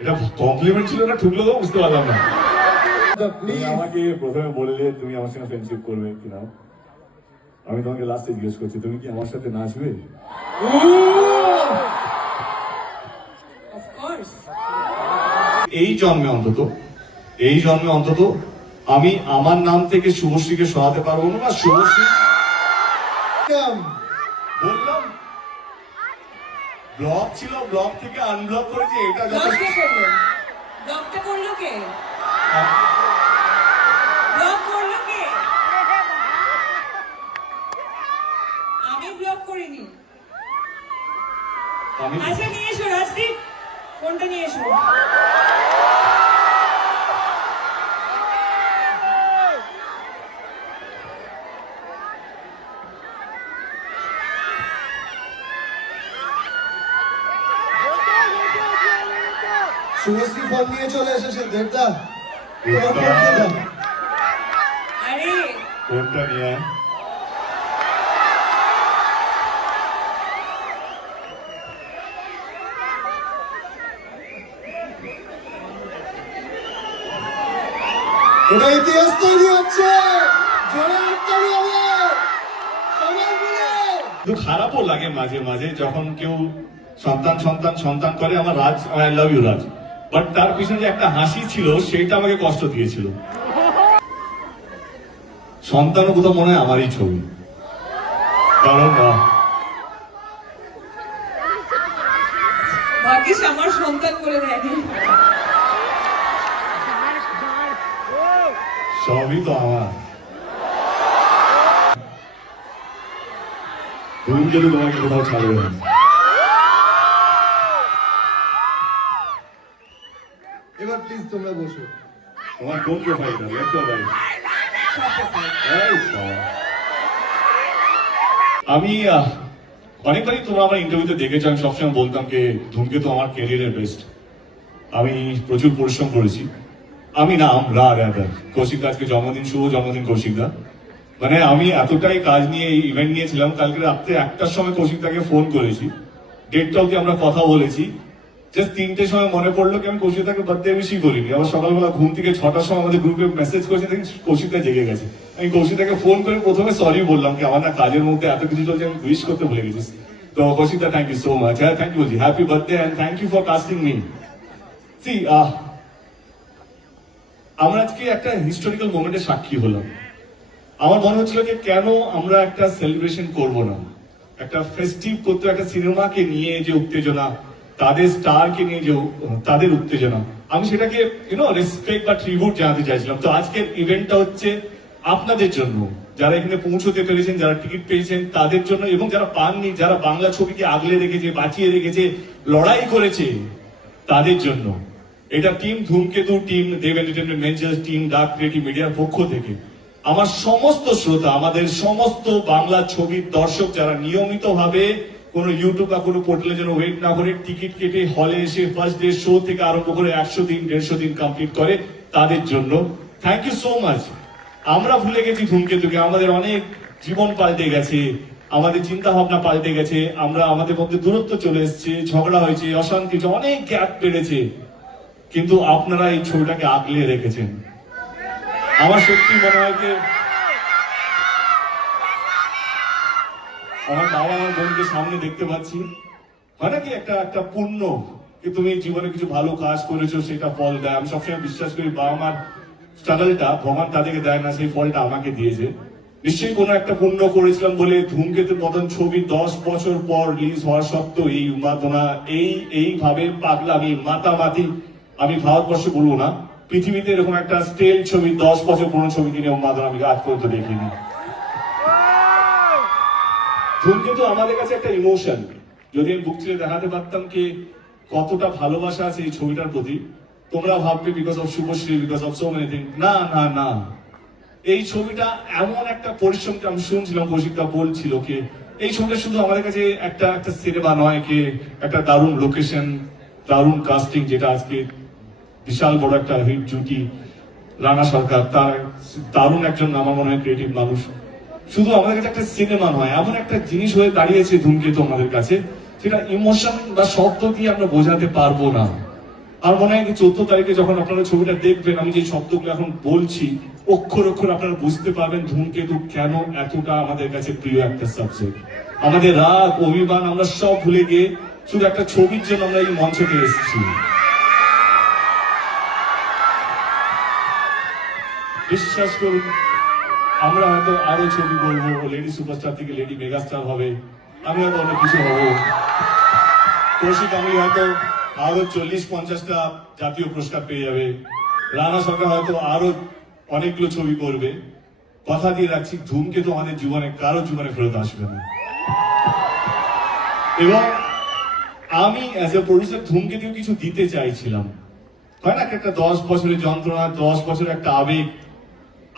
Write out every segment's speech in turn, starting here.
এটা কমপ্লিমেন্ট ছিল না ঠুকলো তো বুঝতে পারলাম না। আমাকে প্রথমে বললে তুমি আমার সঙ্গে ফ্রেন্ডশিপ করবে কিনা, আমি তোমাকে লাস্টে জিজ্ঞেস করছি তুমি কি আমার সাথে নাচবে? এই জন্মে অন্তত আমি আমার নাম থেকে শুভশ্রীকে সরাতে পারবো না। শুভশ্রী বললাম ব্লক ছিল, ব্লক থেকে আনব্লক করেছে, এটা আমি ব্লক করিনি। আমি আচ্ছা নিয়ে এসো রাজদীপ, ফোনটা নিয়ে এসো। শুভশ্রী ফোন নিয়ে চলে এসেছে দেবদা। আরে ফোনটা নিয়ে আয়। এটা ইতিহাস তৈরি হচ্ছে, জোরে হাততালি হবে সবাই মিলে। কিন্তু খারাপও লাগে মাঝে মাঝে যখন কেউ সন্তান করে। আমার Raj, I love you Raj, but তার পিছনে যে একটা হাসি ছিল সেটা আমাকে কষ্ট দিয়েছিল। সন্তানও কোথাও মনে হয় আমারই ছবি, কারণ ভাগ্যিস আমার সন্তান করে দেয়নি। সবই তো আমার। তুমি যদি তোমাকে কোথাও ছাড়বে না। এবার প্লিজ তোমরা বসো। তোমার কোন প্রোফাইলটা লেফট অর রাইট? আমি অনেকবারই তোমরা আমার ইন্টারভিউতে দেখেছো, আমি সবসময় বলতাম যে ধূমকেতু আমার ক্যারিয়ারের বেস্ট। আমি প্রচুর পরিশ্রম করেছি। আমি না আমরা কৌশিক দাসকে জন্মদিন, শুভ জন্মদিন কৌশিক দা। মানে আমি এতটাই কাজ নিয়ে এই ইভেন্ট নিয়েছিলাম, কালকে রাত্রে 1টার সময় কৌশিক দাকে ফোন করেছি, 1:30 অব্দি আমরা কথা বলেছি। জাস্ট 3টের সময় মনে পড়লো কি আমি কৌশিক দাকে বার্থডে উইশই করিনি। আবার সকালবেলা ঘুম থেকে 6টার সময় আমাদের গ্রুপে মেসেজ করেছে, দেখি কৌশিক দা জেগে গেছে। আমি কৌশিক দাকে ফোন করে প্রথমে সরি বললাম কি আমার না কাজের মধ্যে এত কিছু চলছে, আমি উইশ করতে ভুলে গেছিস। তো কৌশিক দা থ্যাংক ইউ সো মাচ। হ্যাঁ থ্যাংক ইউ বলছি, happy birthday and thank you for casting me. সি আমরা আজকে একটা হিস্টোরিক্যাল মোমেন্টের সাক্ষী হলাম। আমার মনে হচ্ছিল যে কেন আমরা একটা সেলিব্রেশন করব না, একটা ফেস্টিভ করতে, একটা সিনেমাকে নিয়ে যে উত্তেজনা, তাদের স্টারকে নিয়ে যে তাদের উত্তেজনা, আমি সেটাকে রেসপেক্ট বা ট্রিবিউট জানাতে চাইছিলাম। তো আজকের ইভেন্টটা হচ্ছে আপনাদের জন্য, যারা এখানে পৌঁছতে পেরেছেন, যারা টিকিট পেয়েছেন তাদের জন্য, এবং যারা পাননি, যারা বাংলা ছবিকে আগলে রেখেছে, বাঁচিয়ে রেখেছে, লড়াই করেছে তাদের জন্য। এটা team Dhumketu, team Dev entertainment ventures, team dark creative মিডিয়ার পক্ষ থেকে আমার সমস্ত শ্রোতা, আমাদের সমস্ত বাংলা ছবির দর্শক যারা নিয়মিত ভাবে কোনো ইউটিউব বা কোনো পোর্টালে যেন ওয়েট না করে টিকিট কেটে হলে এসে ফার্স্ট ডে শো থেকে আরম্ভ করে 100 দিন 150 দিন কমপ্লিট করে, তাদের জন্য থ্যাংক ইউ সো মাচ। আমরা ভুলে গেছি ধূমকেতুকে, আমাদের অনেক জীবন পাল্টে গেছে, আমাদের চিন্তা ভাবনা পাল্টে গেছে, আমরা আমাদের মধ্যে দূরত্ব চলে এসেছে, ঝগড়া হয়েছে, অশান্তি, অনেক গ্যাপ বেড়েছে, কিন্তু আপনারা এই ছবিটাকে আগলে রেখেছেন। আমার সত্যি মনে হয় যে আমার বাবা আমার বোনকে সামনে দেখতে পাচ্ছি, হয় নাকি একটা পুণ্য কি তুমি জীবনে কিছু ভালো কাজ করেছো, সেটা ফল দেয়। আমি সবসময় বিশ্বাস করি বাবা মার স্ট্রাগলটা ভগবান তাদেরকে দেয় না, সেই ফলটা আমাকে দিয়েছে। নিশ্চয়ই কোনো একটা পুণ্য করেছিলাম বলে ধূমকেতুর মতন ছবি 10 বছর পর রিলিজ হওয়ার সত্ত্বেও এই উন্মাদনা, এইভাবে পাগলামি, মাতামাতি, আমি ভারতবর্ষে বলবো না, পৃথিবীতে এরকম একটা স্টেল ছবি 10 বছর পুরনো ছবি কিনে উন্মাদনা আমি আজ পর্যন্ত দেখিনি। ধূমকেতু আমাদের কাছে একটা ইমোশন। যদি আমি বুক ছেড়ে দেখাতে পারতাম কি কতটা ভালোবাসা আছে এই ছবিটার প্রতি, তোমরা ভাববে because of Subhashree, because of so many thing. না না না, এই ছবিটা এমন একটা পরিশ্রমকে আমি শুনছিলাম কৌশিকদা বলছিল কি এই ছবিটা শুধু আমাদের কাছে একটা সিনেমা নয়, কি একটা দারুণ লোকেশন, দারুণ কাস্টিং, যেটা আজকে বিশাল বড় একটা হিট জুটি, রানা সরকার, তার দারুণ একজন আমার মনে হয় ক্রিয়েটিভ মানুষ। শুধু আমাদের কাছে একটা সিনেমা নয়, এমন একটা জিনিস হয়ে দাঁড়িয়েছে ধূমকেতু আমাদের কাছে, সেটা ইমোশন বা শব্দ দিয়ে আমরা বোঝাতে পারবো না। আর মনে হয় 14 তারিখে যখন আপনারা ছবিটা দেখবেন, আমি যে শব্দগুলো এখন বলছি অক্ষর অক্ষর আপনারা বুঝতে পারবেন ধূমকেতু কেন এতটা আমাদের কাছে প্রিয় একটা সাবজেক্ট। আমাদের রাগ অভিমান আমরা সব ভুলে গিয়ে শুধু একটা ছবির জন্য আমরা এই মঞ্চে এসেছি। বিশ্বাস করুন, আমরা হয়তো আরো ছবি বলবো, লেডি সুপারস্টার থেকে লেডি মেগাস্টার হবে, আমি হয়তো অনেক কিছু হবো, কৌশিক আমি হয়তো আরো 40-50টা জাতীয় পুরস্কার পেয়ে যাবে, রানা সরকার হয়তো আরো অনেকগুলো ছবি করবে। কথা দিয়ে রাখছি, ধূমকেতু আমাদের জীবনে কারো জীবনে ফেরত আসবে না। এবং আমি অ্যাজ এ প্রডিউসার ধূমকেতু কিছু দিতে চাইছিলাম, হয় না একটা 10 বছরের যন্ত্রণা, 10 বছরের একটা আবেগ।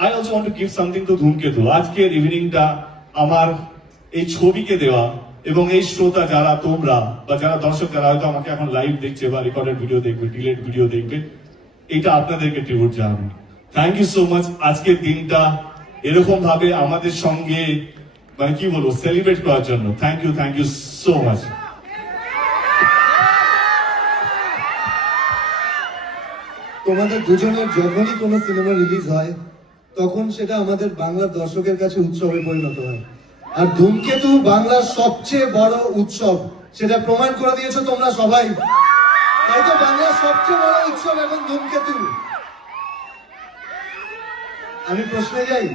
I also want to give something to ধূমকেতু। আজকের ইভিনিংটা আমার এই ছবিকে দেওয়া, এবং এই শ্রোতা যারা তোমরা বা যারা দর্শক যারা হয়তো আমাকে এখন লাইভ দেখছে বা রেকর্ডেড ভিডিও দেখবে, ডিলেট ভিডিও দেখবে, এটা আপনাদেরকে ট্রিবিউট জানাবো। Thank you so much. আজকের দিনটা এরকম ভাবে আমাদের সঙ্গে মানে কি বলবো সেলিব্রেট করার জন্য থ্যাংক ইউ সো মাচ। তোমাদের দুজনের যখনই কোনো সিনেমা রিলিজ হয় তখন সেটা আমাদের বাংলার দর্শকের কাছে উৎসবে পরিণত হয়। আর ধূমকেতু বাংলার সবচেয়ে বড় উৎসব, সেটা প্রমাণ করে দিয়েছো তোমরা সবাই। তাই তো বাংলার সবচেয়ে বড় উৎসব এখন ধূমকেতু। আমি প্রশ্নে যাই।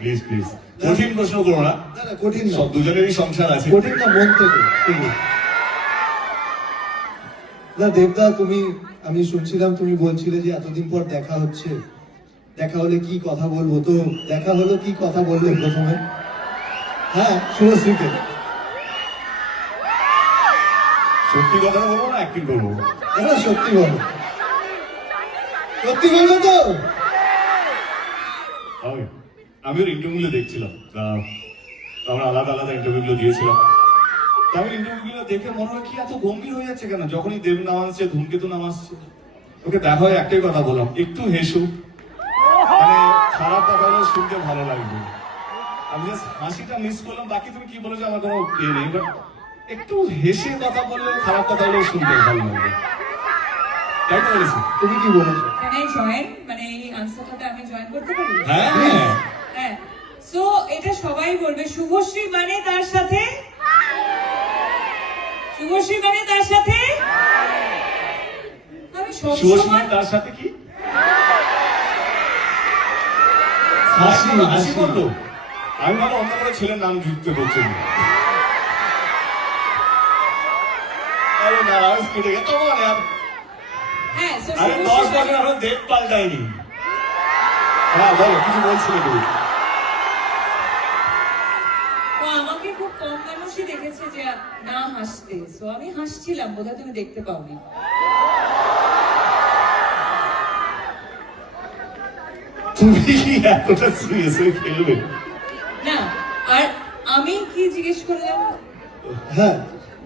প্লিজ প্লিজ, কঠিন প্রশ্ন করো না। না না, কঠিন না, সব দুজনেরই সংসার আছে। কঠিন না, মন থেকে। ঠিক আছে। না দেবদা, আমি শুনছিলাম তুমি বলছিলে যে এতদিন পর দেখা হচ্ছে, দেখা হলে কি কথা বলবো, তো দেখা হলো, কি কথা বললে প্রথমে? হ্যাঁ, শুভশ্রীকে। সত্যি কথা বলবো না অ্যাক্টিং করবো? না, সত্যি বলো, সত্যি বলবো তো। আমি ওর ইন্টারভিউ গুলো দেখছিলাম, আমরা আলাদা আলাদা ইন্টারভিউ গুলো দিয়েছিলাম। আমি ইন্টারভিউ গুলো দেখে মনে হয় কি এত গম্ভীর হয়ে যাচ্ছে কেন, যখনই দেব নাম আসছে, ধূমকেতু নাম আসছে। ওকে দেখা হয় একটাই কথা বললাম, একটু হেসু, মানে খারাপ কথা হলে শুনতে ভালো লাগবে। আমি জাস্ট হাসিটা মিস করলাম, বাকি তুমি কি বলেছো আমার কোনো ইয়ে নেই, বাট একটু হেসে কথা বললে, খারাপ কথা হলেও শুনতে ভালো লাগবে। তাই তো বলেছি? তুমি কি বলেছো? Can I join? মানে এই আনসারটাতে আমি জয়েন করতে পারি? হ্যাঁ হ্যাঁ। সো এটা সবাই বলবে, শুভশ্রী মানে তার সাথে, শুভশ্রী মানে তার সাথে। আমি শুভশ্রী সবসময় তার সাথে কি হাসি হাসি বলতো, আমি ভালো অন্য কোনো ছেলের নাম যুক্ত করছি। আরে না, আমি স্কুলে গেছি তোমার আর হ্যাঁ, so আরে 10 বছর আমরা দেব পাল্টাইনি। হ্যাঁ বলো, কিছু বলছিলে তুমি? ও আমাকে খুব কম মানুষই দেখেছে যে না হাসতে, সো আমি হাসছিলাম, বোধহয় তুমি দেখতে পাওনি। তুমি কি এতটা সিরিয়াস হয়ে খেলবে? না, আর আমি কি জিজ্ঞেস করলাম? হ্যাঁ,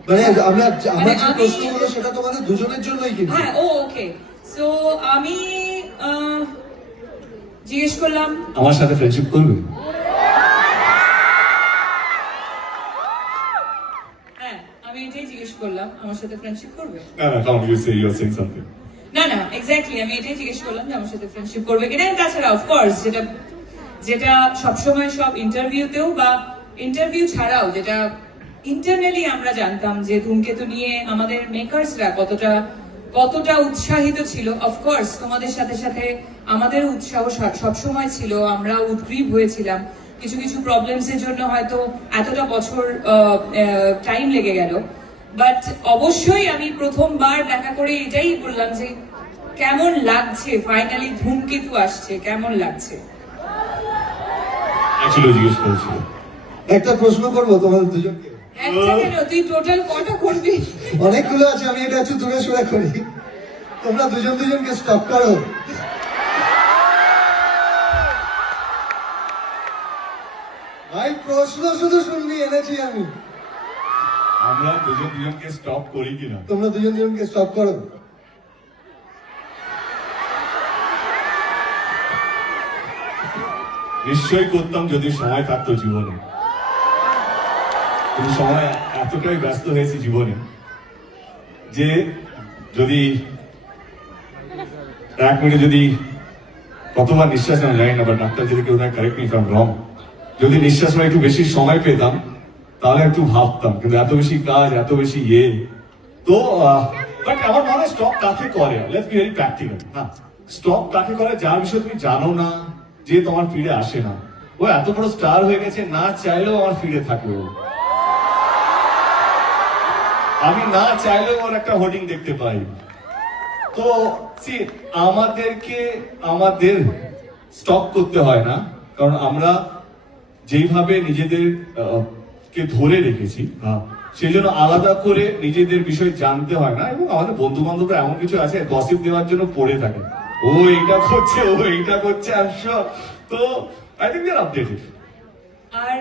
মানে আমার যে আমি- প্রশ্নগুলো সেটা তোমাদের দুজনের জন্যই কিন্তু। হ্যাঁ, ও ওকে। সো আমি জিজ্ঞেস করলাম আমার সাথে ফ্রেন্ডশিপ করবে? হ্যাঁ, আমি এটাই জিজ্ঞেস করলাম, আমার সাথে ফ্রেন্ডশিপ করবে? না না, come you say you are saying something. না না, এক্স্যাক্টলি আমি এটাই জিজ্ঞেস করলাম যে আমার সাথে ফ্রেন্ডশিপ করবে কিনা। তাছাড়া অফকোর্স যেটা যেটা সবসময় সব ইন্টারভিউতেও বা ইন্টারভিউ ছাড়াও যেটা ইন্টারনালি আমরা জানতাম যে ধূমকেতু নিয়ে আমাদের মেকার্সরা কতটা উৎসাহিত ছিল। অফকোর্স তোমাদের সাথে সাথে আমাদের উৎসাহ সবসময় ছিল, আমরা উদ্গ্রীব হয়েছিলাম। কিছু কিছু প্রবলেমস এর জন্য হয়তো এতটা বছর টাইম লেগে গেল, বাট অবশ্যই আমি প্রথমবার দেখা করে এটাই বললাম যে কেমন লাগছে, ফাইনালি ধূমকেতু আসছে, কেমন লাগছে। অ্যাকচুয়ালি জিজ্ঞেস করেছিল। একটা প্রশ্ন করবো তোমাদের দুজনকে। একটা কেন, তুই টোটাল কটা করবি? অনেকগুলো আছে, আমি এটা একটু দূরে সরে করি। তোমরা দুজনকে স্টপ করো। ভাই প্রশ্ন শুধু শুনবি এনেছি আমি। আমরা দুজনকে স্টপ করি কিনা? তোমরা দুজনকে স্টপ করো। নিশ্চয়ই করতাম যদি সময় থাকতো জীবনে, কিন্তু সময় এতটাই ব্যস্ত হয়েছি জীবনে যে যদি 1 মিনিটে যদি কতবার নিঃশ্বাস নেওয়া যায় না, বাট ডাক্তার যদি কেউ কারেক্ট মি ফ্রম রং, যদি নিঃশ্বাস নেওয়া একটু বেশি সময় পেতাম তাহলে একটু ভাবতাম, কিন্তু এত বেশি কাজ, এত বেশি তো বাট আমার মনে হয় স্টপ কাকে করে, লেটস বি ভেরি প্র্যাকটিক্যাল। হ্যাঁ, স্টপ কাকে করে যার বিষয়ে তুমি জানো না, যে তোমার ফিরে আসে না। ও এত বড় স্টার হয়ে গেছে, না চাইলেও আমার ফিরে থাকবে ও। আমি না চাইলেও ওর একটা হোর্ডিং দেখতে পাই। তো আমাদের স্টপ করতে হয় না, কারণ আমরা যেইভাবে নিজেদের কে ধরে রেখেছি, সেই জন্য আলাদা করে নিজেদের বিষয় জানতে হয় না। এবং আমাদের বন্ধু বান্ধবরা এমন কিছু আছে গসিপ দেওয়ার জন্য পড়ে থাকে, ও এইটা করছে, ও এইটা করছে, তো I think they are updated. আর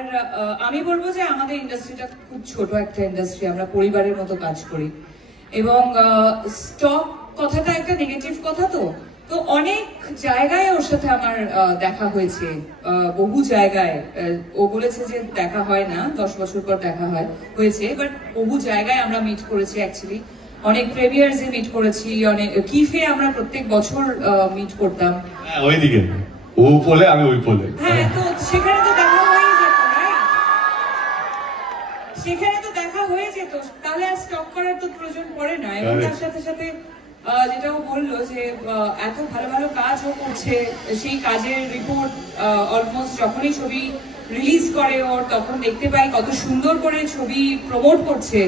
আমি বলবো যে আমাদের ইন্ডাস্ট্রিটা খুব ছোট একটা ইন্ডাস্ট্রি, আমরা পরিবারের মতো কাজ করি, এবং স্টক কথাটা একটা নেগেটিভ কথা। তো অনেক জায়গায় ওর সাথে আমার দেখা হয়েছে, বহু জায়গায়। ও বলেছে যে দেখা হয় না, 10 বছর পর দেখা হয়েছে, বাট বহু জায়গায় আমরা মিট করেছি অ্যাকচুয়ালি। অনেক প্রিমিয়ার্সে মিট করেছি, অনেক কিফে আমরা প্রত্যেক বছর মিট করতাম। ওইদিকে ও পোলে, আমি ওই পোলে। হ্যাঁ, তো সেখানে তো দেখা হয়ে যেত, সেখানে তো দেখা হয়ে যেত, তাহলে আর স্টক করার তো প্রয়োজন পড়ে না। এবং তার সাথে সাথে যেটা ও বললো যে এত ভালো ভালো কাজ ও করছে, সেই কাজের রিপোর্ট অলমোস্ট যখনই ছবি রিলিজ করে ওর, তখন দেখতে পাই কত সুন্দর করে ছবি প্রমোট করছে।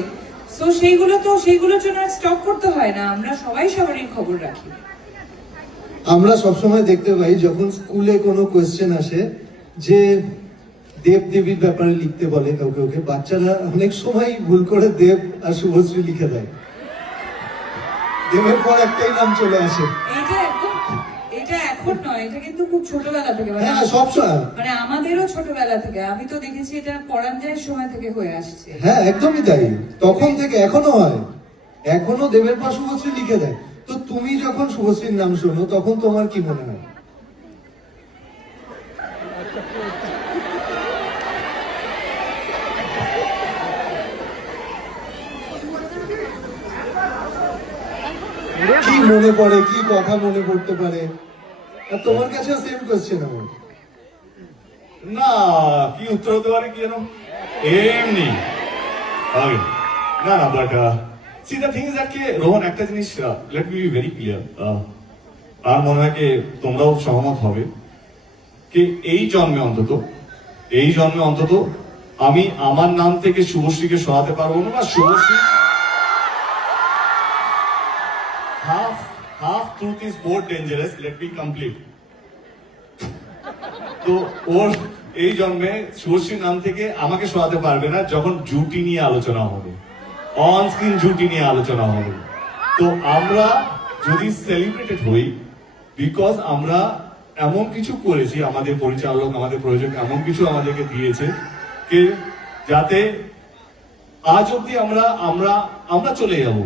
সো সেইগুলোর জন্য স্টক করতে হয় না, আমরা সবাই সবারই খবর রাখি। আমরা সবসময় দেখতে পাই যখন স্কুলে কোনো কোয়েশ্চেন আসে যে দেব দেবীর ব্যাপারে লিখতে বলে কাউকে, বাচ্চারা অনেক সময় ভুল করে দেব আর শুভশ্রী লিখে দেয়, দেবের পর একটাই নাম চলে আসে। এটা এখন নয়, এটা কিন্তু খুব ছোটবেলা থেকে, হ্যাঁ সবসময়, মানে আমাদেরও ছোটবেলা থেকে, আমি তো দেখেছি এটা পরাঞ্জয়ের সময় থেকে হয়ে আসছে। হ্যাঁ একদমই তাই, তখন থেকে এখনো হয়, এখনো দেবের পর শুভশ্রী লিখে দেয়। তো তুমি যখন শুভশ্রীর নাম শোনো তখন তোমার কি মনে হয়? কি মনে পড়ে, কি কথা মনে পড়তে পারে? আর তোমার কাছে সেম কোয়েশ্চেন আমার। না, কি উত্তর হতে পারে, কি জানো, এমনি না, but see the thing is that Rohan, একটা জিনিস let me be very clear, আর মনে হয় কি তোমরাও সহমত হবে কি এই জন্মে অন্তত আমি আমার নাম থেকে শুভশ্রীকে সরাতে পারবো না, বা Subhashree half truth is more dangerous, let me complete. তো ওর এই জন্মে শুভশ্রীর নাম থেকে আমাকে সরাতে পারবে না, যখন জুটি নিয়ে আলোচনা হবে, অন স্ক্রিন জুটি নিয়ে আলোচনা হবে। তো আমরা যদি সেলিব্রেটেড হই, বিকজ আমরা এমন কিছু করেছি, আমাদের পরিচালক, আমাদের প্রযোজক এমন কিছু আমাদেরকে দিয়েছে যে যাতে আজ অব্দি আমরা চলে যাব,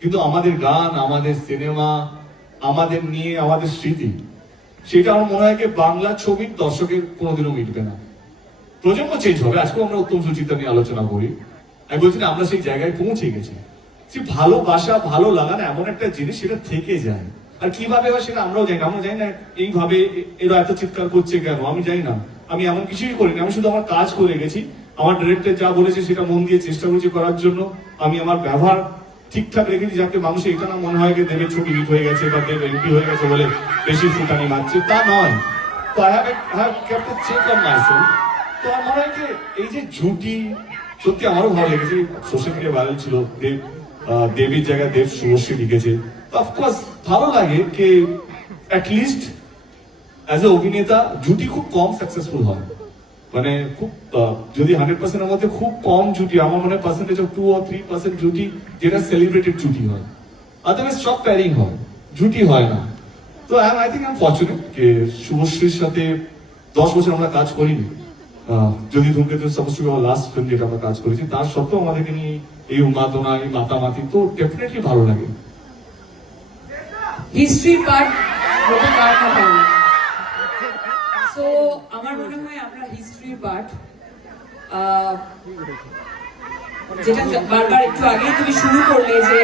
কিন্তু আমাদের গান, আমাদের সিনেমা, আমাদের নিয়ে আমাদের স্মৃতি, সেটা আমার মনে হয় বাংলা ছবির দর্শকের কোনোদিনও মিটবে না। প্রজন্ম চেঞ্জ হবে, আজকেও আমরা উত্তম সুচিত্রা নিয়ে আলোচনা করি, আমি বলছি না আমরা সেই জায়গায় পৌঁছে গেছি। সে ভালোবাসা, ভালো লাগা না এমন একটা জিনিস, সেটা থেকে যায়। আর কিভাবে হয় সেটা আমরাও জানি না, এইভাবে এরা এত চিৎকার করছে কেন আমি জানি না। আমি এমন কিছুই করিনি, আমি শুধু আমার কাজ করে গেছি, আমার ডিরেক্টর যা বলেছে সেটা মন দিয়ে চেষ্টা করেছি করার জন্য। আমি আমার ব্যবহার ঠিকঠাক রেখেছি, যাতে মানুষের এটা না মনে হয় যে দেবের ছবি হিট হয়ে গেছে বা দেব এমপি হয়ে গেছে বলে বেশি ফুটানি মারছে, তা নয়। তো I have kept a check on myself. তো আমার মনে হয় যে এই যে জুটি, সত্যি আমারও ভালো লেগেছে, সোশ্যাল মিডিয়া ভাইরাল ছিল, দেবীর জায়গায় দেব শুভশ্রী লিখেছে। তো অফকোর্স ভালো লাগে যে অ্যাটলিস্ট অ্যাজ এ অভিনেতা জুটি খুব কম সাকসেসফুল হয়, মানে খুব যদি 100%-এর মধ্যে খুব কম জুটি, আমার মনে হয় পার্সেন্টেজ অফ 2 or 3% জুটি যেটা সেলিব্রেটেড জুটি হয়, আদারওয়াইজ সব প্যারিং হয়, জুটি হয় না। তো I think I am fortunate যে শুভশ্রীর সাথে 10 বছর আমরা কাজ করিনি, যদি ধূমকেতু suppose two B our last film যেটা আমরা কাজ করেছি, তার সত্ত্বেও আমাদেরকে নিয়ে এই উন্মাদনা, এই মাতামাতি, তো ডেফিনেটলি ভালো লাগে। হিস্ট্রি পার্ট বলতে কার না ভালো লাগে। সো আমার মনে হয় আমরা হিস্ট্রি পার্ট। যেটা বারবার একটু আগেই তুমি শুরু করলে যে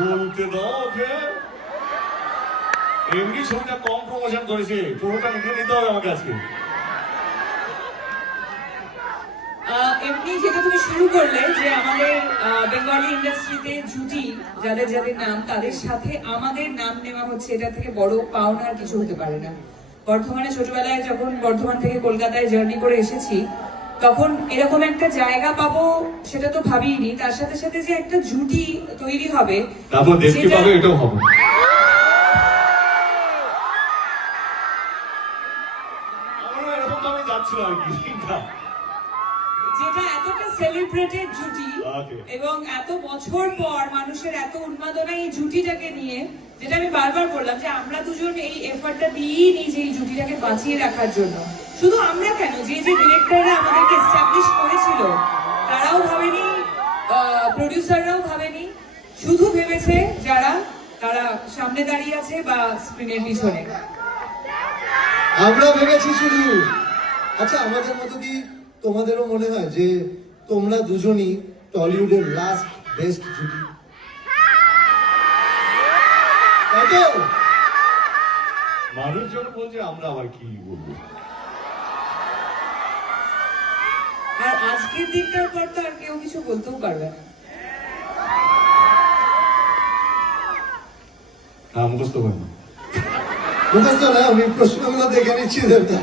বলতে দাও ওকে। এমনি ছবিটা কম প্রমোশন করেছে, পুরোটা লিখে নিতে হবে আমাকে আজকে। এমনি যেটা তুমি শুরু করলে যে আমাদের বেঙ্গলি ইন্ডাস্ট্রিতে জুটি যাদের যাদের নাম তাদের সাথে আমাদের নাম নেওয়া হচ্ছে, এটা থেকে বড় পাওনা আর কিছু হতে পারে না। বর্ধমানে ছোটবেলায় যখন বর্ধমান থেকে কলকাতায় জার্নি করে এসেছি, তখন এরকম একটা জায়গা পাবো সেটা তো ভাবিনি। তার সাথে সাথে যে একটা জুটি তৈরি হবে, তারপর দেখতে যেটা- পাবে, এটাও হবে। আমারও এরকম ভাবে যাচ্ছিল আর কি। যেটা এতটা সেলিব্রেটেড জুটি Okay. এবং এত বছর পর মানুষের এত উন্মাদনা এই জুটিটাকে নিয়ে, যেটা আমি বারবার বললাম যে আমরা দুজন এই এফর্টটা দিয়েই নিই যে এই জুটিটাকে বাঁচিয়ে রাখার জন্য। শুধু আমরা কেন, যে যে ডিরেক্টররা আমাদেরকে এস্টাবলিশ করেছিল তারাও ভাবেনি, প্রডিউসাররাও ভাবেনি, শুধু ভেবেছে যারা তারা সামনে দাঁড়িয়ে আছে বা স্ক্রিনের পিছনে। আমরা ভেবেছি শুধু। আচ্ছা, আমাদের মতো কি তোমাদেরও মনে হয় যে তোমরা দুজনই টলিউডের লাস্ট বেস্ট জুটি? তাই তো? মানুষজন বলছে, আমরা আবার কি বলবো। আর আজকের দিনটার পর তো আর কেউ কিছু বলতেও পারবে না। হ্যাঁ, মুখস্থ করে না। মুখস্থ না, আমি প্রশ্নগুলো দেখে নিচ্ছি দেবদা।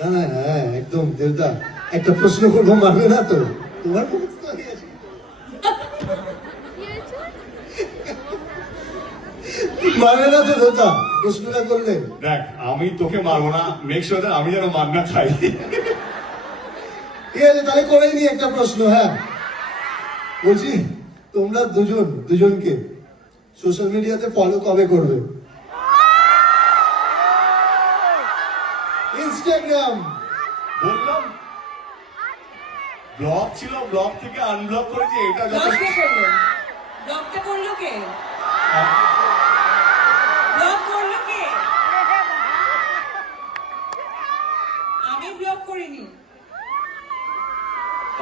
না না না, একদম দেবদা, একটা প্রশ্ন করবো, মানবে না তো? তোমার মুখস্থ হয়ে আছে। মানবে না তো দেবদা প্রশ্নটা করলে? দেখ, আমি তোকে মারবো না, মেক শিওর দ্যাট আমি যেন মার না খাই। ঠিক আছে, তাহলে করেই নি একটা প্রশ্ন। হ্যাঁ, বলছি তোমরা দুজনকে সোশ্যাল মিডিয়াতে ফলো কবে করবে? ইনস্টাগ্রাম। বললাম ব্লগ ছিল, ব্লগ থেকে আনব্লক করেছি, এটা যথেষ্ট। ব্লগটা করলো, ব্লগটা করলো কে? ব্লগ করলো কে? আমি ব্লগ করিনি।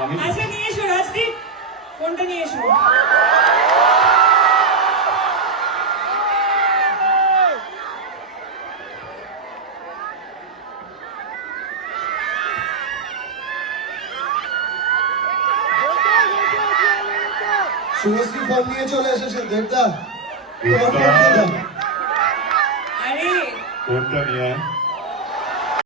আমি আচ্ছা, নিয়ে এসো রাজদীপ, ফোনটা নিয়ে এসো। শুভশ্রী ফোন নিয়ে চলে এসেছে। দেবদা, তোমার ফোন দিয়ে দাও। আরে কোনটা নিয়ে আয়?